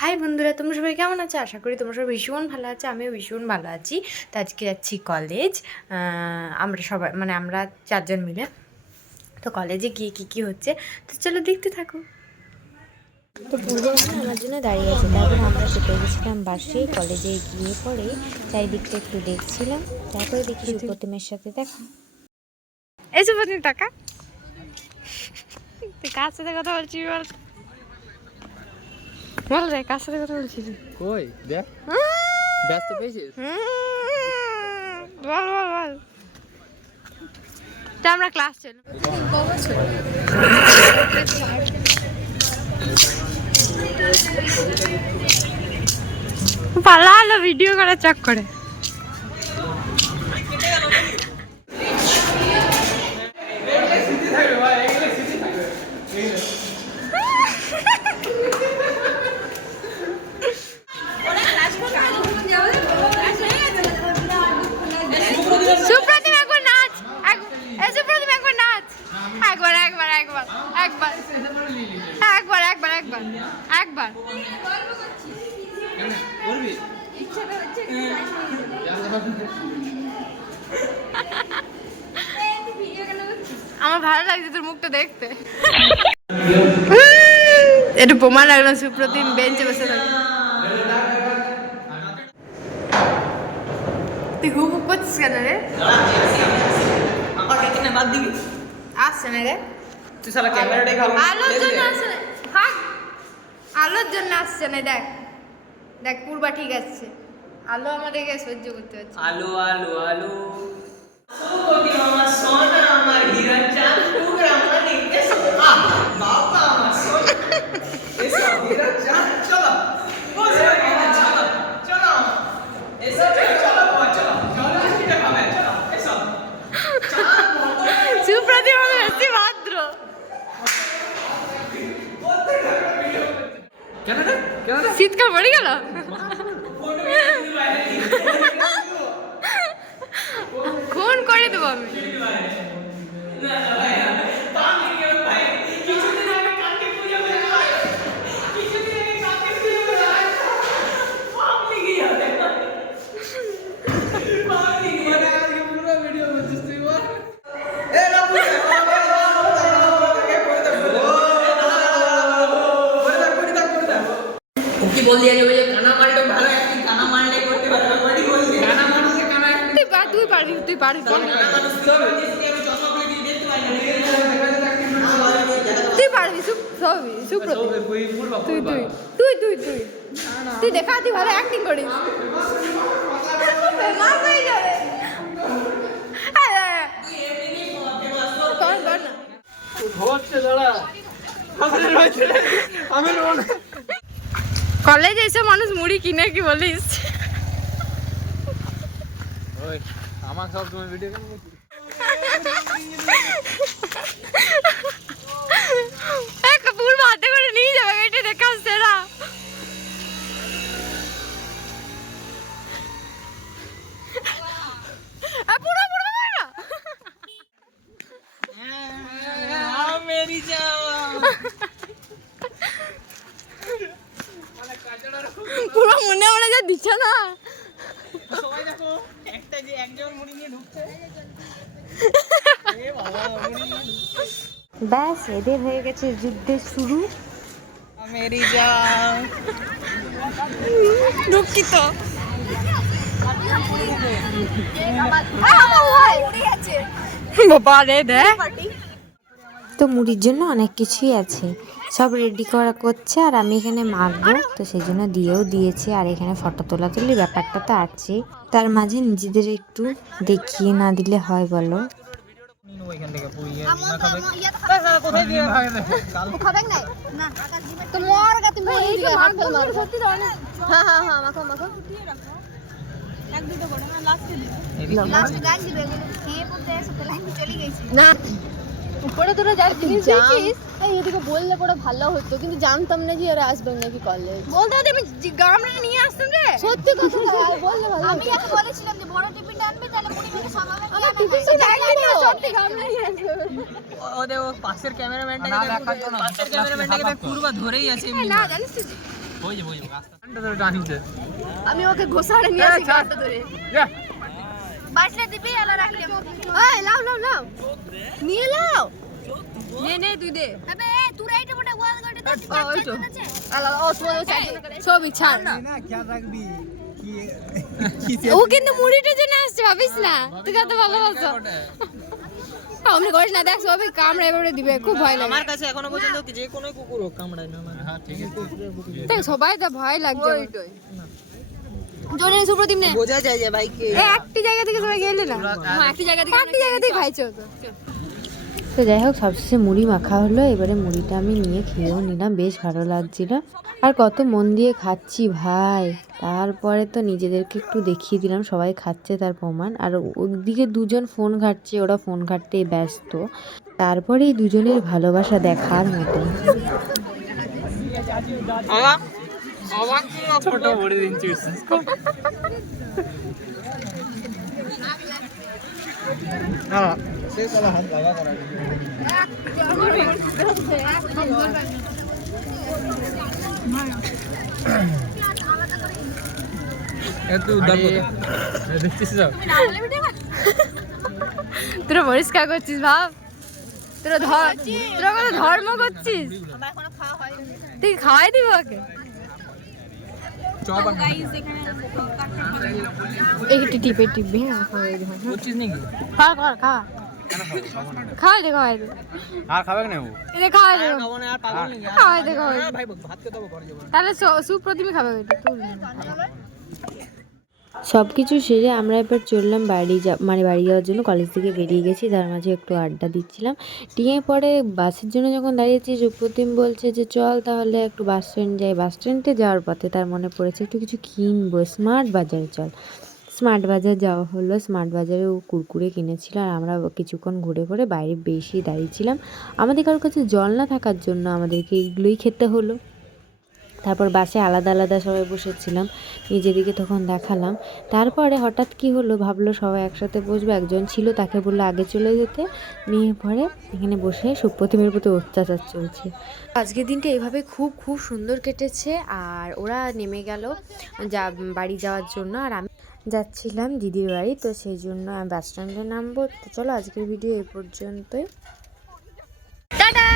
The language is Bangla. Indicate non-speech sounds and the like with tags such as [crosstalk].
হাই বন্ধুরা তোমরা সবাই কেমন আছো? আশা করি তোমরা সবাই ভীষণ ভালো আছো আমিও ভীষণ ভালো আছি। তো আজকে যাচ্ছি কলেজ আমরা সবাই মানে আমরা চারজন মিলে। তো কলেজে গিয়ে কী কী হচ্ছে? তো চলো দেখতে থাকো। তো পূর্ব আমার জন্য দাঁড়িয়ে আছে। তারপর আমরা চেপে গেছিলাম বাসে। কলেজে গিয়ে পরে চারিদিকটা একটু দেখছিলাম। তারপরে দেখি সুপ্রতিমের সাথে দেখা। এই সুপ্রতিম টাকা কার সাথে কথা বলছি বল? বল রে কার সাথে কথা বলছিস? কই? দেখ। ব্যস্ত পেয়েছিস? বল বল বল। তা আমরা ক্লাস চল পালালো ভিডিও করার চক্করে সুপ্রতিম একবার নাচ এক- এই সুপ্রতিম একবার নাচ একবার একবার একবার একবার একবার একবার। করবি? আমার ভালো লাগছে তোর মুখটা দেখতে। একটু বোমা লাগল সুপ্রতিম বেঞ্চে বসে থাকে। তুই হুক হুক করছিস কেন রে? বাদ দিবি আসছে না রে তুই শালা ক্যামেরাটাই ভালো আলোর জন্য আসছে না থাক আলোর জন্য আসছে না, দেখ। দেখ, পূর্বা ঠিক আছে। আলো আমাদেরকে সহ্য করতে হচ্ছে আলো আলো আলো। আমার সোনা আমার হীরা চাঁদ টুকরা মানে এসো আহ, বাবা আমার সোনা এসো হীরা চাঁদ চলো বসে গেলে চলো চলো এসো চলো চলো বাবা, চলো চলো আসতে হবে চলো এসো সুপ্রতিম আমাদের বেশি ভদ্র কেন রে কেন রে শীতকাল পড়ে গেল? [laughs] খুন করে দেবো আমি। তুই তুই পারবি তুই পারবি বল। গানা মানুষ তো আমি চশমা পরে তুই পারবি তুই তুই তুই তুই দেখা তুই ভালো অ্যাক্টিং করিস। ফেমাস [laughs] হয়ে যাবে আমি রোড কলেজে এসে মানুষ মুড়ি কিনে কি বলিস? ওই আমার সব তোমার ভিডিও কেন হাতে করে নিয়ে যাবে এটা দেখা আসছে না পুরো পুরো পুরো। না। মেরি যাও পুরো মনে মনে যা দিচ্ছে না সবাই দেখো একটা যে একজন মুড়ি নিয়ে ঢুকছে। ব্যাস এদের হয়ে গেছে যুদ্ধের শুরু। মেরি যাও দুঃখিত। বাবা রে দেখ তো মুড়ির জন্য অনেক কিছুই আছে। সব রেডি করা করছে আর আমি এখানে মাখবো। তো সেই জন্য দিয়েও দিয়েছি আর এখানে ফটো তোলা তুলি ব্যাপারটা তো আছে তার মাঝে নিজেদের একটু দেখিয়ে না দিলে হয় বলো? উপরে তোরা যাচ্ছিস এই এদিকে বললে পরে ভালো হতো কিন্তু জানতাম না যে ওরা আসবে নাকি কলেজ বলতে হতে আমি গামলা নিয়ে আসতাম রে সত্যি কথা বললে ভালো আমি এখন বলেছিলাম যে বড় টিফিনটা আনবে তাহলে মুড়ি মেখে সবাই আমার টিফিনটা একদিন সত্যি গামলা নিয়ে আসবে। ও দেখো পাশের ক্যামেরাম্যানটাকে পাশের ক্যামেরাম্যানটাকে দেখ পুরো ধরেই আছে না জানিস তুই ওই যে ওই যে রাস্তা ধরে টানছে আমি ওকে ঘোষাড়ে নিয়ে আসি গাড়িটা ধরে। বাসলে দিবি আলা রাখলে এই লাও লাও লাও। নিয়ে লাও নে নে তুই দে। তবে এ তুই বড় ওয়াল তো তো। আলা ও ছাড়। না ও কিন্তু মুড়িটা জেনে আসছে ভাবিস না? তুই কত ভালোবাসো। অমনি করিস না দেখ সবই কামড়ে এবারে দিবে খুব ভয় লাগে। আমার কাছে এখনও পর্যন্ত যে কোনো কুকুর কামড়ায় না আমার। হ্যাঁ ঠিক আছে। দেখ সবাই তো ভয় লাগছে জোরে সুপ্রদীপ নে। বোঝা যায় যে ভাই কে একটি জায়গা থেকে সবাই গেলে না? হ্যাঁ একটি জায়গা থেকে একটি জায়গা থেকে খাইছো তো তো যাই হোক সবশেষে মুড়ি মাখা হলো। এবারে মুড়িটা আমি নিয়ে খেয়েও নিলাম বেশ ভালো লাগছিল। আর কত মন দিয়ে খাচ্ছি ভাই। তারপরে তো নিজেদেরকে একটু দেখিয়ে দিলাম সবাই খাচ্ছে তার প্রমাণ। আর ওদিকে দুজন ফোন ঘাটছে ওরা ফোন ঘাটতে ব্যস্ত। তারপরে এই দুজনের ভালোবাসা দেখার মতো। ছোট হ্যাঁ তোরা পরিষ্কার করছিস ভাব। তোরা ধর তোরা কত ধর্ম করছিস? তুই খাওয়াই দিব ওকে? চপ টিপে টিপে হ্যাঁ খাওয়াই দিব নাকি? খাওয়া খাওয়া খাওয়া খাওয়াই দে খাওয়াই দে আর খাবে না ও? এটা খাওয়াই দে খাব না আর পাগল নাকি খাওয়াই দে খাওয়াই দে ভাই ভাত খেতে হবে ঘরে যাব তাহলে সুপ্রতিমই খাবে তুই। সব কিছু সেরে আমরা এবার চললাম বাড়ি যা মানে বাড়ি যাওয়ার জন্য কলেজ থেকে বেরিয়ে গেছি। তার মাঝে একটু আড্ডা দিচ্ছিলাম। টিয়ে পরে বাসের জন্য যখন দাঁড়িয়েছি সুপ্রতিম বলছে যে চল তাহলে একটু বাস স্ট্যান্ড যাই। বাস স্ট্যান্ডে যাওয়ার পথে তার মনে পড়েছে একটু কিছু কিনবো স্মার্ট বাজারে চল। স্মার্ট বাজার যাওয়া হলো। স্মার্ট বাজারে ও কুরকুরে কিনেছিল আর আমরা কিছুক্ষণ ঘুরে ঘুরে বাইরে বেশি দাঁড়িয়েছিলাম আমাদের কারোর কাছে জল না থাকার জন্য আমাদেরকে এগুলোই খেতে হলো। তারপর বাসে আলাদা আলাদা সবাই বসেছিলাম নিজেদিকে তখন দেখালাম। তারপরে হঠাৎ কি হলো ভাবলো সবাই একসাথে বসবে একজন ছিল তাকে বলল আগে চলে যেতে নিয়ে পরে এখানে বসে সুপ্রতিমের প্রতি অত্যাচার চলছে। আজকের দিনটা এভাবে খুব খুব সুন্দর কেটেছে আর ওরা নেমে গেল যা বাড়ি যাওয়ার জন্য। আর আমি যাচ্ছিলাম দিদির বাড়ি তো সেই জন্য আমি বাস স্ট্যান্ডে নামবো। তো চলো আজকের ভিডিও এই পর্যন্তই। টাটা!